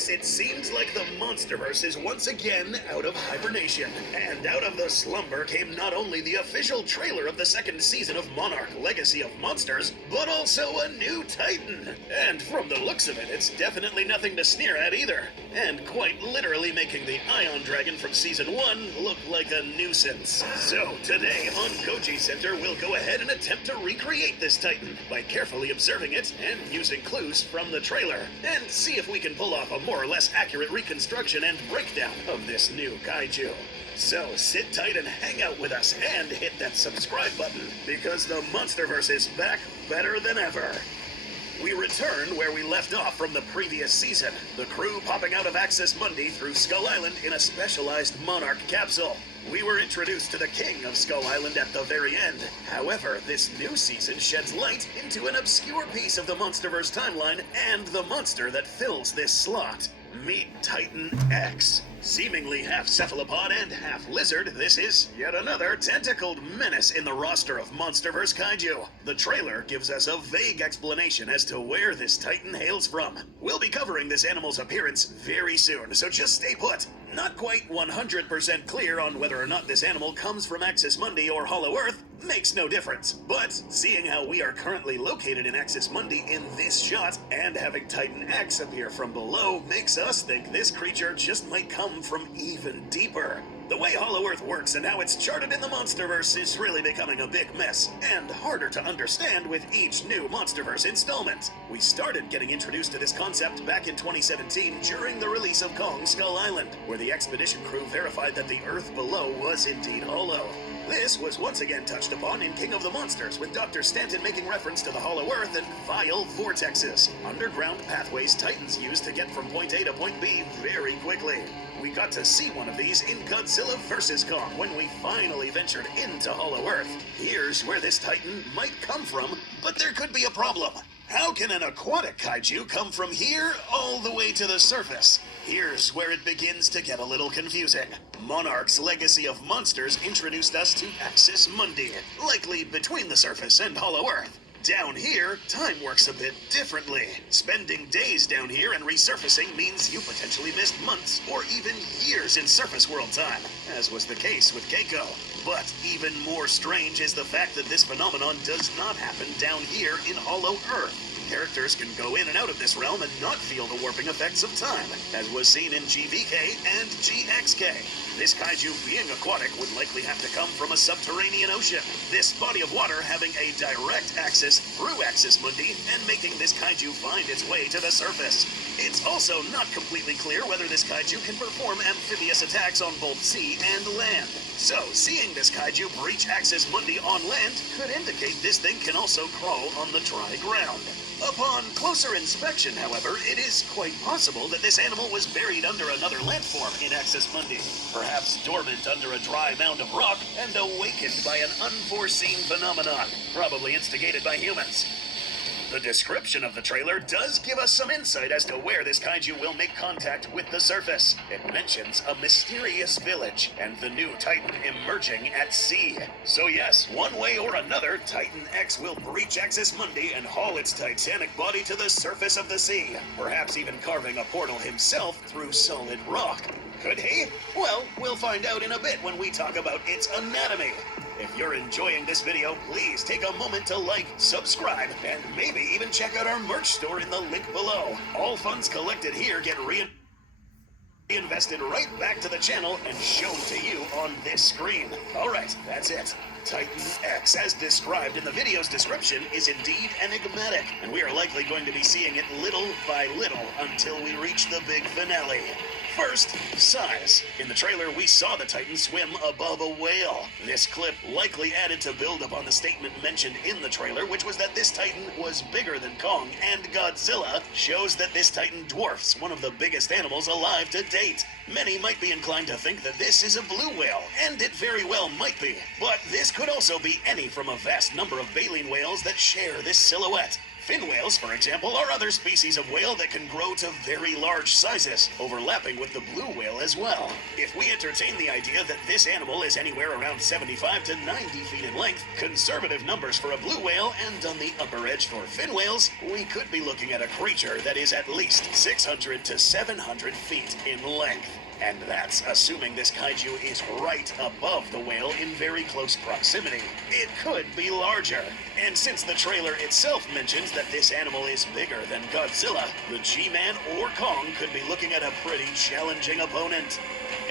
folks, it seems like the Monsterverse is once again out of hibernation. And out of the slumber came not only the official trailer of the second season of Monarch: Legacy of Monsters, but also a new Titan. And from the looks of it, it's definitely nothing to sneer at either. And quite literally making the Ion Dragon from Season 1 look like a nuisance. So today on Koji Center, we'll go ahead and attempt to recreate this Titan by carefully observing it and using clues from the trailer, and see if we can pull off a more or less accurate reconstruction and breakdown of this new kaiju. So sit tight and hang out with us and hit that subscribe button, because the Monsterverse is back better than ever. We return where we left off from the previous season, the crew popping out of Axis Mundi through Skull Island in a specialized Monarch capsule. We were introduced to the king of Skull Island at the very end. However, this new season sheds light into an obscure piece of the Monsterverse timeline and the monster that fills this slot. Meet Titan X. Seemingly half cephalopod and half lizard, this is yet another tentacled menace in the roster of Monsterverse kaiju. The trailer gives us a vague explanation as to where this Titan hails from. We'll be covering this animal's appearance very soon, so just stay put. Not quite 100% clear on whether or not this animal comes from Axis Mundi or Hollow Earth makes no difference, but seeing how we are currently located in Axis Mundi in this shot, and having Titan X appear from below makes us think this creature just might come from even deeper. The way Hollow Earth works and how it's charted in the Monsterverse is really becoming a big mess, and harder to understand with each new Monsterverse installment. We started getting introduced to this concept back in 2017 during the release of Kong Skull Island, where the expedition crew verified that the Earth below was indeed hollow. This was once again touched upon in King of the Monsters, with Dr. Stanton making reference to the Hollow Earth and vile vortexes, underground pathways Titans use to get from point A to point B very quickly. We got to see one of these in Godzilla vs. Kong when we finally ventured into Hollow Earth. Here's where this Titan might come from, but there could be a problem. How can an aquatic kaiju come from here all the way to the surface? Here's where it begins to get a little confusing. Monarch's Legacy of Monsters introduced us to Axis Mundi, likely between the surface and Hollow Earth. Down here, time works a bit differently. Spending days down here and resurfacing means you potentially missed months or even years in surface world time, as was the case with Keiko. But even more strange is the fact that this phenomenon does not happen down here in Hollow Earth. Characters can go in and out of this realm and not feel the warping effects of time, as was seen in GVK and GXK. This kaiju being aquatic would likely have to come from a subterranean ocean, this body of water having a direct access through Axis Mundi and making this kaiju find its way to the surface. It's also not completely clear whether this kaiju can perform amphibious attacks on both sea and land. So, seeing this kaiju breach Axis Mundi on land could indicate this thing can also crawl on the dry ground. Upon closer inspection, however, it is quite possible that this animal was buried under another landform in Axis Mundi, perhaps dormant under a dry mound of rock and awakened by an unforeseen phenomenon, probably instigated by humans. The description of the trailer does give us some insight as to where this kaiju will make contact with the surface. It mentions a mysterious village and the new Titan emerging at sea. So yes, one way or another, Titan X will breach Axis Mundi and haul its titanic body to the surface of the sea, perhaps even carving a portal himself through solid rock. Could he? Well, we'll find out in a bit when we talk about its anatomy. If you're enjoying this video, please take a moment to like, subscribe, and maybe even check out our merch store in the link below. All funds collected here get reinvested right back to the channel and shown to you on this screen. Alright, that's it. Titan X, as described in the video's description, is indeed enigmatic, and we are likely going to be seeing it little by little until we reach the big finale. First, size. In the trailer, we saw the Titan swim above a whale. This clip likely added to build upon the statement mentioned in the trailer, which was that this Titan was bigger than Kong, and Godzilla shows that this Titan dwarfs one of the biggest animals alive to date. Many might be inclined to think that this is a blue whale, and it very well might be. But this could also be any from a vast number of baleen whales that share this silhouette. Fin whales, for example, are other species of whale that can grow to very large sizes, overlapping with the blue whale as well. If we entertain the idea that this animal is anywhere around 75 to 90 feet in length, conservative numbers for a blue whale, and on the upper edge for fin whales, we could be looking at a creature that is at least 600 to 700 feet in length. And that's assuming this kaiju is right above the whale in very close proximity. It could be larger. And since the trailer itself mentions that this animal is bigger than Godzilla, the G-Man or Kong could be looking at a pretty challenging opponent.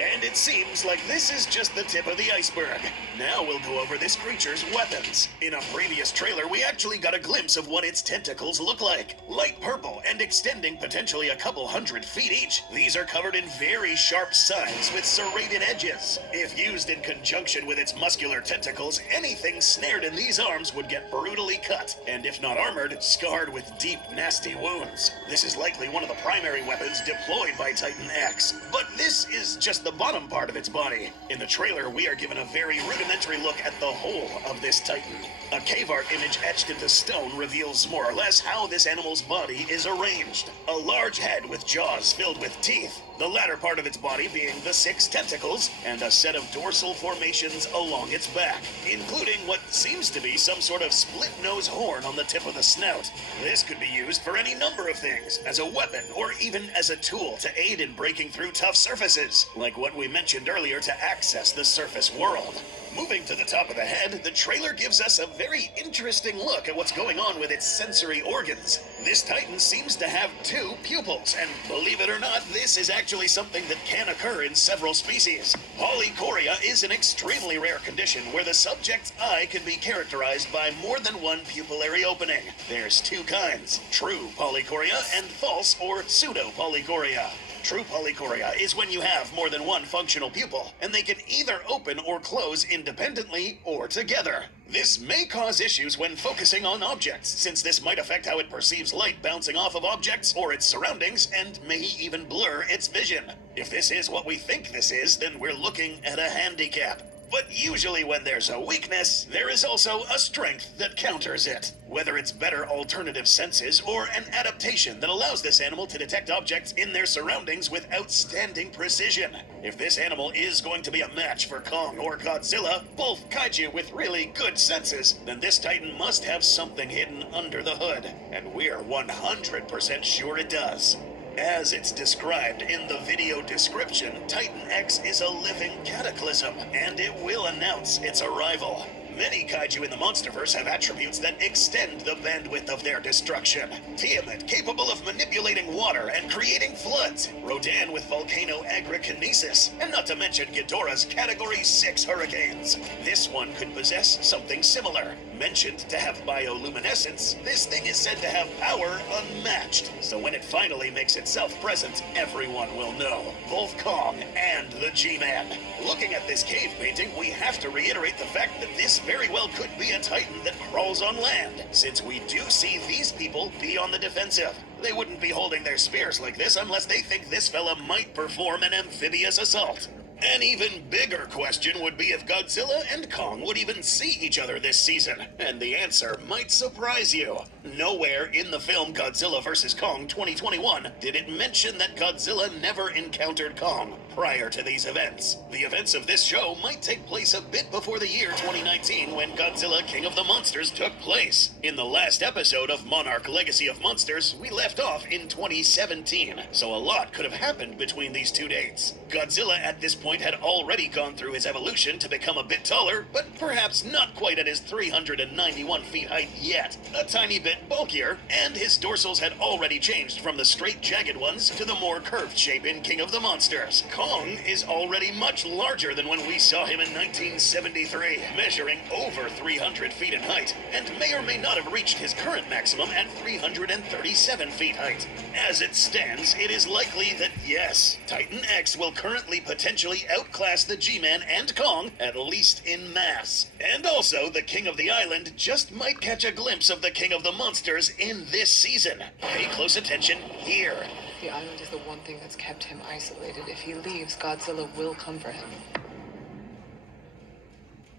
And it seems like this is just the tip of the iceberg. Now we'll go over this creature's weapons. In a previous trailer, we actually got a glimpse of what its tentacles look like. Light purple and extending potentially a couple 100 feet each. These are covered in very sharp sides with serrated edges. If used in conjunction with its muscular tentacles, anything snared in these arms would get brutally cut, and if not armored, scarred with deep, nasty wounds. This is likely one of the primary weapons deployed by Titan X, but this is just the bottom part of its body. In the trailer, we are given a very rudimentary look at the whole of this Titan. A cave art image etched into stone reveals more or less how this animal's body is arranged. A large head with jaws filled with teeth, the latter part of its body being the 6 tentacles, and a set of dorsal formations along its back, including what seems to be some sort of split nose horn on the tip of the snout. This could be used for any number of things, as a weapon or even as a tool to aid in breaking through tough surfaces, like what we mentioned earlier to access the surface world. Moving to the top of the head, the trailer gives us a very interesting look at what's going on with its sensory organs. This Titan seems to have 2 pupils, and believe it or not, this is actually something that can occur in several species. Polychoria is an extremely rare condition where the subject's eye can be characterized by more than one pupillary opening. There's 2 kinds, true polychoria and false or pseudo-polychoria. True polychoria is when you have more than one functional pupil, and they can either open or close independently or together. This may cause issues when focusing on objects, since this might affect how it perceives light bouncing off of objects or its surroundings, and may even blur its vision. If this is what we think this is, then we're looking at a handicap. But usually when there's a weakness, there is also a strength that counters it. Whether it's better alternative senses or an adaptation that allows this animal to detect objects in their surroundings with outstanding precision. If this animal is going to be a match for Kong or Godzilla, both kaiju with really good senses, then this Titan must have something hidden under the hood. And we're 100% sure it does. As it's described in the video description, Titan X is a living cataclysm, and it will announce its arrival. Many kaiju in the Monsterverse have attributes that extend the bandwidth of their destruction. Tiamat, capable of manipulating water and creating floods. Rodan with volcano agrokinesis. And not to mention Ghidorah's Category 6 hurricanes. This one could possess something similar. Mentioned to have bioluminescence, this thing is said to have power unmatched. So when it finally makes itself present, everyone will know. Both Kong and the G-Man. Looking at this cave painting, we have to reiterate the fact that this very well could be a Titan that crawls on land, since we do see these people be on the defensive. They wouldn't be holding their spears like this unless they think this fella might perform an amphibious assault. An even bigger question would be if Godzilla and Kong would even see each other this season, and the answer might surprise you. Nowhere in the film Godzilla vs. Kong 2021 did it mention that Godzilla never encountered Kong prior to these events. The events of this show might take place a bit before the year 2019 when Godzilla King of the Monsters took place. In the last episode of Monarch Legacy of Monsters, we left off in 2017, so a lot could have happened between these 2 dates. Godzilla at this point had already gone through his evolution to become a bit taller, but perhaps not quite at his 391 feet height yet. A tiny bit bulkier, and his dorsals had already changed from the straight jagged ones to the more curved shape in King of the Monsters. Kong is already much larger than when we saw him in 1973, measuring over 300 feet in height, and may or may not have reached his current maximum at 337 feet height. As it stands, it is likely that yes, Titan X will currently potentially outclass the G-Man and Kong, at least in mass. And also, the King of the Island just might catch a glimpse of the King of the Monsters in this season. Pay close attention here. The island is the one thing that's kept him isolated. If he leaves, Godzilla will come for him.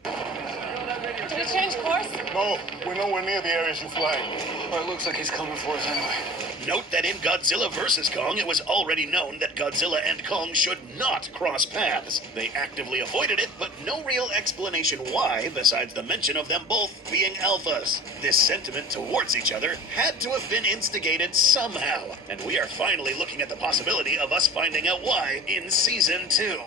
Did we change course? No, we're nowhere near the areas you flag. Well, it looks like he's coming for us anyway. Note that in Godzilla vs. Kong, it was already known that Godzilla and Kong should not cross paths. They actively avoided it, but no real explanation why, besides the mention of them both being alphas. This sentiment towards each other had to have been instigated somehow, and we are finally looking at the possibility of us finding out why in Season 2.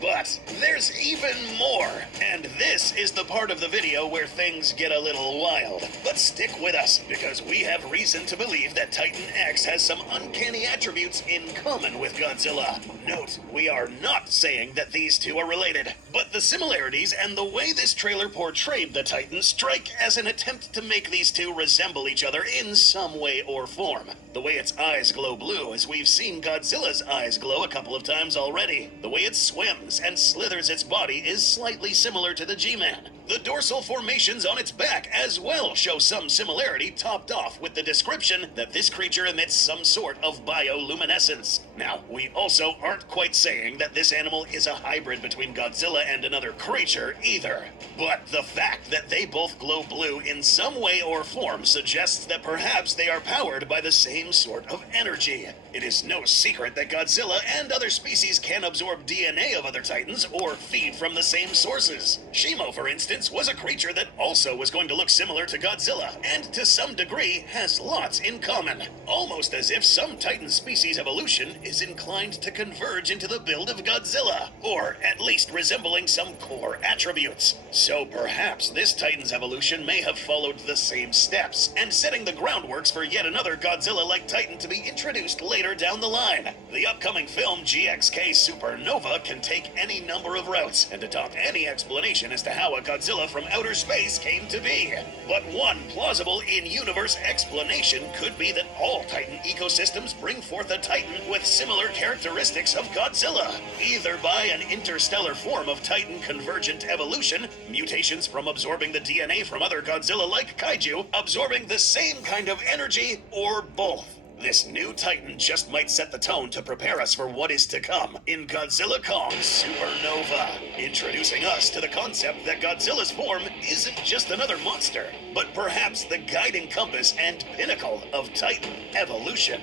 But there's even more, and this is the part of the video where things get a little wild. But stick with us, because we have reason to believe that Titan X has some uncanny attributes in common with Godzilla. Note, we are not saying that these two are related, but the similarities and the way this trailer portrayed the Titan strike as an attempt to make these two resemble each other in some way or form. The way its eyes glow blue, as we've seen Godzilla's eyes glow a couple of times already. The way it swims and slithers its body is slightly similar to the G-Man. The dorsal formations on its back as well show some similarity, topped off with the description that this creature emits some sort of bioluminescence. Now, we also aren't quite saying that this animal is a hybrid between Godzilla and another creature either. But the fact that they both glow blue in some way or form suggests that perhaps they are powered by the same sort of energy. It is no secret that Godzilla and other species can absorb DNA of other titans or feed from the same sources. Shimo, for instance, was a creature that also was going to look similar to Godzilla, and to some degree has lots in common. Almost as if some Titan species evolution is inclined to converge into the build of Godzilla, or at least resembling some core attributes. So perhaps this Titan's evolution may have followed the same steps, and setting the groundworks for yet another Godzilla-like Titan to be introduced later down the line. The upcoming film GXK Supernova can take any number of routes and adopt any explanation as to how a Godzilla from outer space came to be. But one plausible in-universe explanation could be that all Titan ecosystems bring forth a Titan with similar characteristics of Godzilla, either by an interstellar form of Titan convergent evolution, mutations from absorbing the DNA from other Godzilla-like kaiju, absorbing the same kind of energy, or both. This new Titan just might set the tone to prepare us for what is to come in Godzilla Kong Supernova, introducing us to the concept that Godzilla's form isn't just another monster, but perhaps the guiding compass and pinnacle of Titan evolution.